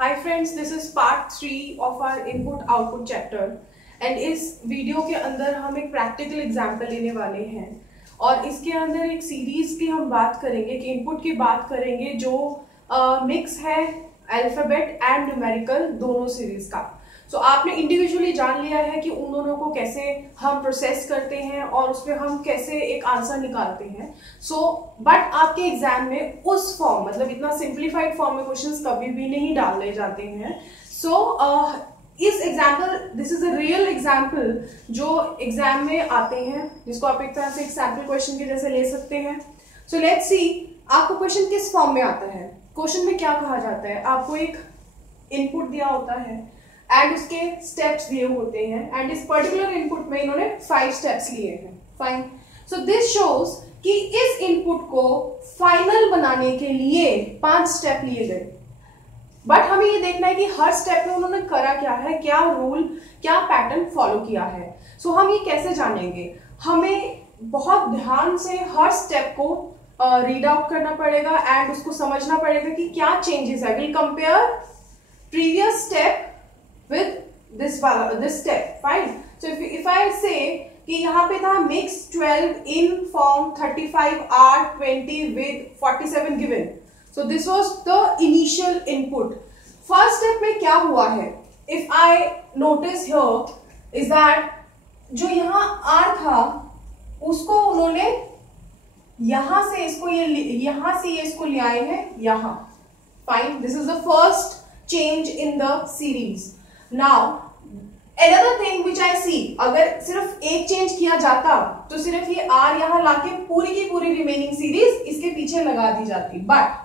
Hi friends, this is part 3 of our input output chapter and इस video के अंदर हम एक प्रैक्टिकल एग्जाम्पल लेने वाले हैं और इसके अंदर एक सीरीज की हम बात करेंगे कि इनपुट की बात करेंगे जो मिक्स है अल्फाबेट एंड न्यूमेरिकल दोनों सीरीज का। सो आपने इंडिविजुअली जान लिया है कि उन दोनों को कैसे हम प्रोसेस करते हैं और उसमें हम कैसे एक आंसर निकालते हैं। बट आपके एग्जाम में उस फॉर्म मतलब इतना सिंप्लीफाइड फॉर्म में क्वेश्चंस कभी भी नहीं डाले जाते हैं। इस example, this is a real example जो एग्जाम में आते हैं, जिसको आप एक तरह से एक सैम्पल क्वेश्चन के जैसे ले सकते हैं। सो लेट्स सी आपको क्वेश्चन किस फॉर्म में आता है। क्वेश्चन में क्या कहा जाता है, आपको एक इनपुट दिया होता है एंड उसके स्टेप्स दिए होते हैं एंड इस पर्टिकुलर इनपुट में इन्होंने 5 स्टेप्स लिए हैं। फाइन, सो दिस शोज कि इस इनपुट को फाइनल बनाने के लिए 5 स्टेप लिए गए। बट हमें ये देखना है कि हर स्टेप में उन्होंने करा क्या है, क्या रूल, क्या पैटर्न फॉलो किया है। सो हम ये कैसे जानेंगे, हमें बहुत ध्यान से हर स्टेप को रीड आउट करना पड़ेगा एंड उसको समझना पड़ेगा कि क्या चेंजेस है। Will compare previous step with this step. Fine. So if I say कि यहाँ पे था mix 12 in form 35 R 20 with 47 given. So this was the initial input. First step में क्या हुआ है, if I notice here is that जो यहाँ R था उसको उन्होंने यहाँ से इसको ये इसको ले आए हैं यहाँ। Fine. This is the first change in the series. Now, another thing which I see, अगर सिर्फ एक चेंज किया जाता तो सिर्फ ये R यहाँ लाके पूरी की पूरी रिमेनिंग सीरीज इसके पीछे लगा दी जाती। बट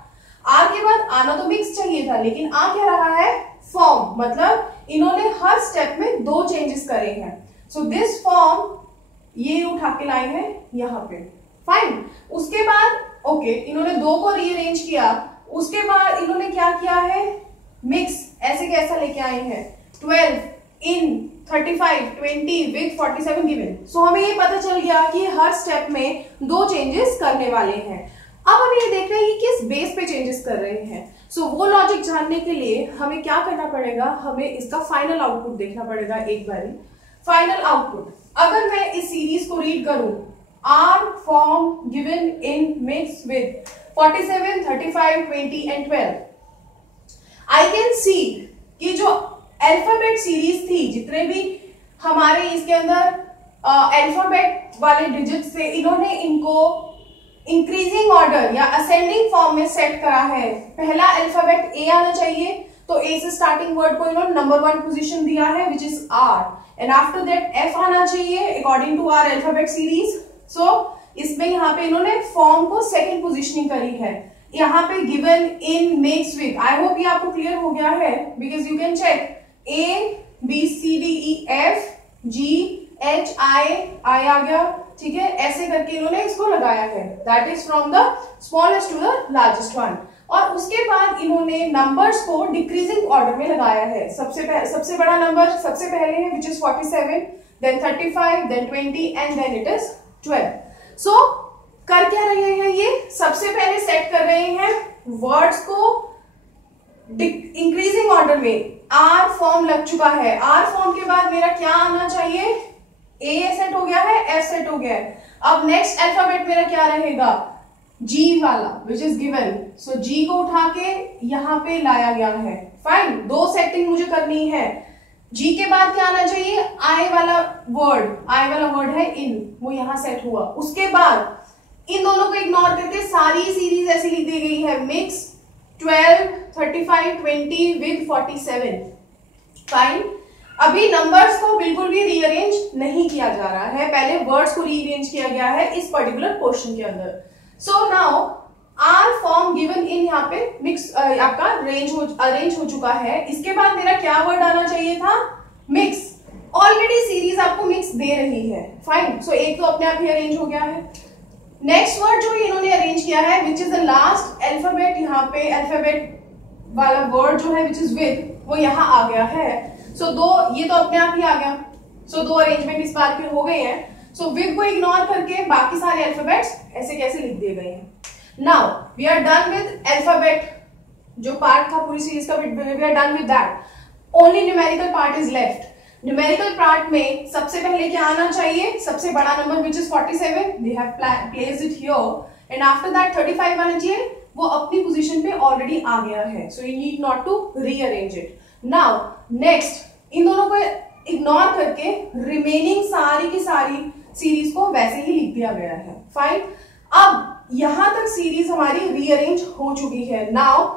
R के बाद आना तो मिक्स चाहिए था, लेकिन आ क्या रहा है, फॉर्म। मतलब इन्होंने हर स्टेप में 2 चेंजेस करे हैं। सो दिस फॉर्म ये उठा के लाए हैं यहाँ पे। फाइन, उसके बाद ओके इन्होंने 2 को रीअरेंज किया। उसके बाद इन्होंने क्या किया है, मिक्स ऐसे कैसा लेके आए हैं 12 in 35 20 with 47 given। सो हमें ये पता चल गया कि हर स्टेप में 2 चेंजेस करने वाले हैं। अब हमें ये देखना है कि किस बेस पे चेंजेस कर रहे हैं। सो वो लॉजिक जानने के लिए हमें क्या करना पड़ेगा, हमें इसका फाइनल आउटपुट देखना पड़ेगा एक बारी। फाइनल आउटपुट अगर मैं इस सीरीज को रीड करूं, are form given in mix with 47 35 20 and 12, I can see कि जो अल्फाबेट सीरीज थी, जितने भी हमारे इसके अंदर अल्फाबेट वाले डिजिट्स थे, इन्होंने इनको इंक्रीजिंग ऑर्डर या असेंडिंग फॉर्म में सेट करा है। पहला अल्फाबेट ए आना चाहिए, तो ए से स्टार्टिंग वर्ड को इन्होंने नंबर 1 पोजीशन दिया है which is R and after that F आना चाहिए according to R alphabet series. So इसमें यहाँ पे इन्होंने फॉर्म को सेकेंड पोजिशनिंग करी है। यहाँ पे given in mix with, I hope ये आपको क्लियर हो गया है, because you can check A B C D E F G H I आ गया, ठीक है। ऐसे करके इन्होंने इसको लगाया है, that is from the smallest to the largest one. और उसके बाद इन्होंने नंबर्स को डिक्रीजिंग ऑर्डर में लगाया है। सबसे बड़ा नंबर सबसे पहले है which is 47, then 35, then 20 and then it is 12। So कर क्या रहे हैं, ये सबसे पहले सेट कर रहे हैं वर्ड्स को इंक्रीजिंग ऑर्डर में। आर फॉर्म लग चुका है, आर फॉर्म के बाद मेरा क्या आना चाहिए, ए सेट हो गया है, एफ सेट हो गया है। अब नेक्स्ट अल्फाबेट मेरा क्या रहेगा, जी वाला विच इज गिवन। सो जी को उठा के यहाँ पे लाया गया है। फाइन, 2 सेटिंग मुझे करनी है। जी के बाद क्या आना चाहिए, आई वाला वर्ड है इन, वो यहाँ सेट हुआ। उसके बाद इन दोनों को इग्नोर करके सारी सीरीज ऐसी लिख दी गई है, मिक्स 12 35 20 with 47। फाइन, अभी नंबर्स को बिल्कुल भी रीअरेंज नहीं किया जा रहा है, पहले वर्ड्स को रीअरेंज किया गया है इस पर्टिकुलर पोर्शन के अंदर। So now are form given in, यहाँ पे मिक्स आपका अरेंज हो चुका है। इसके बाद मेरा क्या वर्ड आना चाहिए था, मिक्स। ऑलरेडी सीरीज आपको मिक्स दे रही है। फाइन, सो एक तो अपने आप ही अरेंज हो गया है। नेक्स्ट वर्ड जो इन्होंने अरेंज किया है which is the last alphabet, यहाँ पे अल्फाबेट वाला वर्ड जो है विच इज विद, वो यहाँ आ गया है। सो 2 ये तो अपने आप ही आ गया। सो 2 अरेंजमेंट इस बार के हो गए हैं। सो विद को इग्नोर करके बाकी सारे अल्फाबेट्स ऐसे कैसे लिख दिए गए हैं। Now we are done with alphabet जो पार्ट था पूरी सीरीज का, we are done with that. Only numerical part is left. Numerical part में सबसे पहले क्या आना चाहिए? सबसे बड़ा number which is 47. We have placed it here and after that 35 आना चाहिए. वो अपनी पोजीशन पे ऑलरेडी आ गया है, so you need not to rearrange it. Now next, इन दोनों को इग्नोर करके रिमेनिंग सारी की सारी सीरीज को वैसे ही लिख दिया गया है. फाइन. अब यहां तक सीरीज हमारी रीअरेंज हो चुकी है. नाउ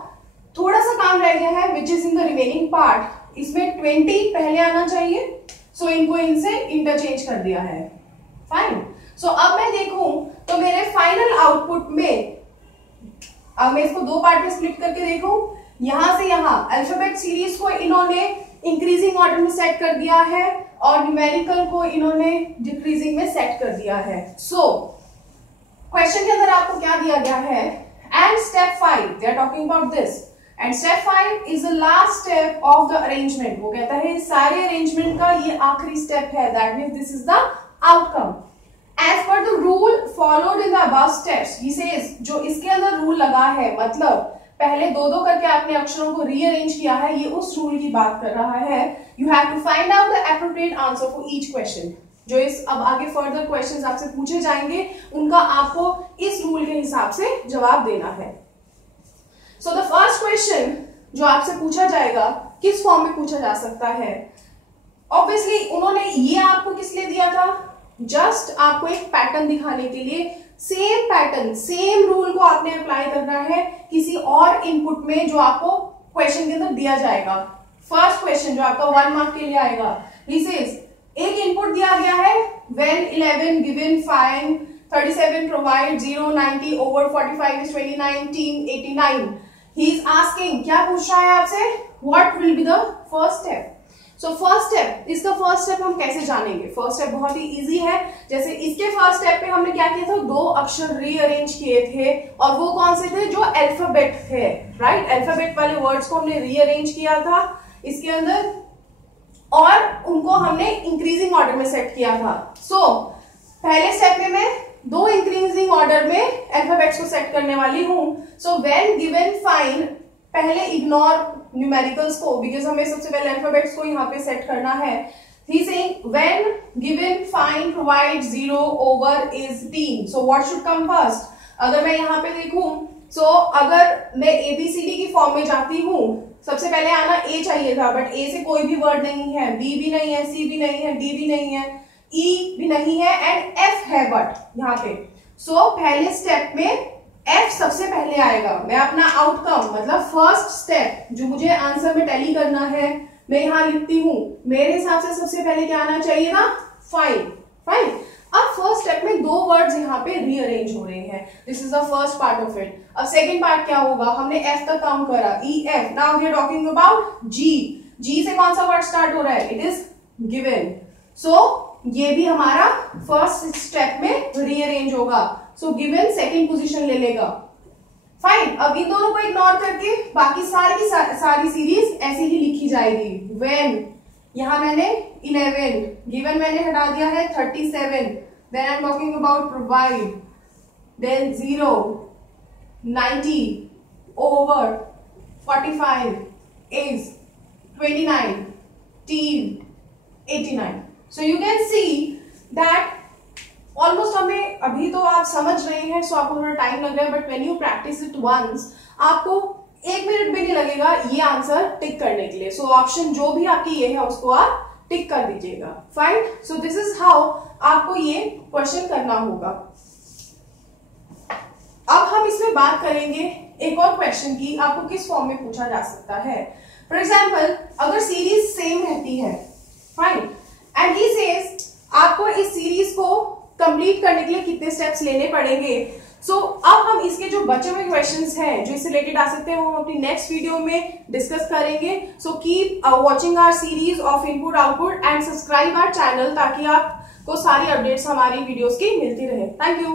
थोड़ा सा काम रह गया है which is in the remaining part. इसमें 20 पहले आना चाहिए, सो इनको इनसे इंटरचेंज कर दिया है. फाइन. सो अब मैं देखूं तो मेरे फाइनल आउटपुट में, अब मैं इसको दो पार्ट में स्प्लिट करके देखूं, यहां से यहां अल्फाबेट सीरीज को इन्होंने इंक्रीजिंग ऑर्डर में सेट कर दिया है और न्यूमेरिकल को इन्होंने डिक्रीजिंग में सेट कर दिया है. सो क्वेश्चन के अंदर आपको क्या दिया गया है? And step 5 they are talking about this. And step 5 is the last step of the arrangement. वो कहता है सारे अरेंजमेंट का ये आखिरी स्टेप है. That means this is the outcome. As per the rule followed in the above steps, he says जो इसके अंदर रूल लगा है, मतलब पहले दो दो करके आपने अक्षरों को रीअरेंज किया है, ये उस रूल की बात कर रहा है. You have to find out the appropriate answer for each question. जो इस अब आगे फर्दर क्वेश्चंस आपसे पूछे जाएंगे उनका आपको इस रूल के हिसाब से जवाब देना है. सो द फर्स्ट क्वेश्चन जो आपसे पूछा जाएगा, किस फॉर्म में पूछा जा सकता है? ऑब्वियसली उन्होंने ये आपको किस लिए दिया था? जस्ट आपको एक पैटर्न दिखाने के लिए. सेम पैटर्न, सेम रूल को आपने अप्लाई करना है किसी और इनपुट में जो आपको क्वेश्चन के अंदर दिया जाएगा. फर्स्ट क्वेश्चन जो आपका 1 मार्क के लिए आएगा, दिस इज एक इनपुट दिया गया है, when 11 given find 37 provide 0 90 over 45 is 29 team 89. He is asking, क्या पूछ रहा है आपसे? What will be the first step? So first step, इसका फर्स्ट स्टेप हम कैसे जानेंगे? फर्स्ट स्टेप बहुत ही इजी है. जैसे इसके फर्स्ट स्टेप पे हमने क्या किया था? दो अक्षर रीअरेंज किए थे, और वो कौन से थे? जो अल्फाबेट थे, राइट? अल्फाबेट वाले वर्ड्स को हमने रीअरेंज किया था इसके अंदर, और उनको हमने इंक्रीजिंग ऑर्डर में सेट किया था. सो पहले स्टेप में मैं दो इंक्रीजिंग ऑर्डर में अल्फाबेट्स को सेट करने वाली हूं. सो व्हेन गिवन फाइंड, पहले इग्नोर न्यूमेरिकल्स को, बिकॉज हमें सबसे पहले अल्फाबेट्स को यहाँ पे सेट करना है. He saying when given find provide 0 over is 10. So what should come first? अगर मैं यहाँ पे देखूं, सो अगर मैं ABCD की फॉर्म में जाती हूँ, सबसे पहले आना A चाहिए था, बट A से कोई भी वर्ड नहीं है, B भी नहीं है, C भी नहीं है, D भी नहीं है, E भी नहीं है, एंड F है बट यहाँ पे. सो पहले स्टेप में F सबसे पहले आएगा. मैं अपना आउटकम, मतलब फर्स्ट स्टेप जो मुझे आंसर में टैली करना है, मैं यहाँ लिखती हूँ. मेरे हिसाब से सबसे पहले क्या आना चाहिए ना? 5. फाइन. अब फर्स्ट स्टेप में दो वर्ड्स यहाँ पे रीअरेंज हो रहे हैं. This is the first part of it. अब सेकेंड पार्ट क्या होगा? हमने F तक काउंट करा, EF. Now we are talking about G. G से कौन सा वर्ड स्टार्ट हो रहा है? It is given. सो ये भी हमारा फर्स्ट स्टेप में रीअरेंज होगा. सो गिवन सेकेंड पोजीशन ले लेगा. फाइन. अब इन दोनों को इग्नोर करके बाकी सारी की सारी सीरीज ऐसे ही लिखी जाएगी. व्हेन, यहां मैंने 11, गिवन मैंने हटा दिया है 37, then I am talking about provide, then 0 90 over 45 is 29 team 89. So you can see that almost हमें अभी तो आप समझ रहे हैं, सो आपको थोड़ा टाइम लग रहा है, but when you practice it once, आपको 1 मिनट भी नहीं लगेगा ये आंसर टिक करने के लिए. सो ऑप्शन जो भी आपकी ये है उसको आप टिक कर दीजिएगा. Fine. So this is how आपको ये क्वेश्चन करना होगा. अब हम इसमें बात करेंगे एक और क्वेश्चन की, आपको किस फॉर्म में पूछा जा सकता है. फॉर एग्जाम्पल, अगर सीरीज सेम रहती है, फाइन, एंड ही सेज आपको इस सीरीज को कंप्लीट करने के लिए कितने स्टेप्स लेने पड़ेंगे. सो अब हम इसके जो बचे हुए क्वेश्चंस हैं जो इससे रिलेटेड आ सकते हैं, वो हम अपनी नेक्स्ट वीडियो में डिस्कस करेंगे. So keep watching our series of input output and subscribe our channel, ताकि आपको सारी अपडेट्स हमारी वीडियोस की मिलती रहे. Thank you.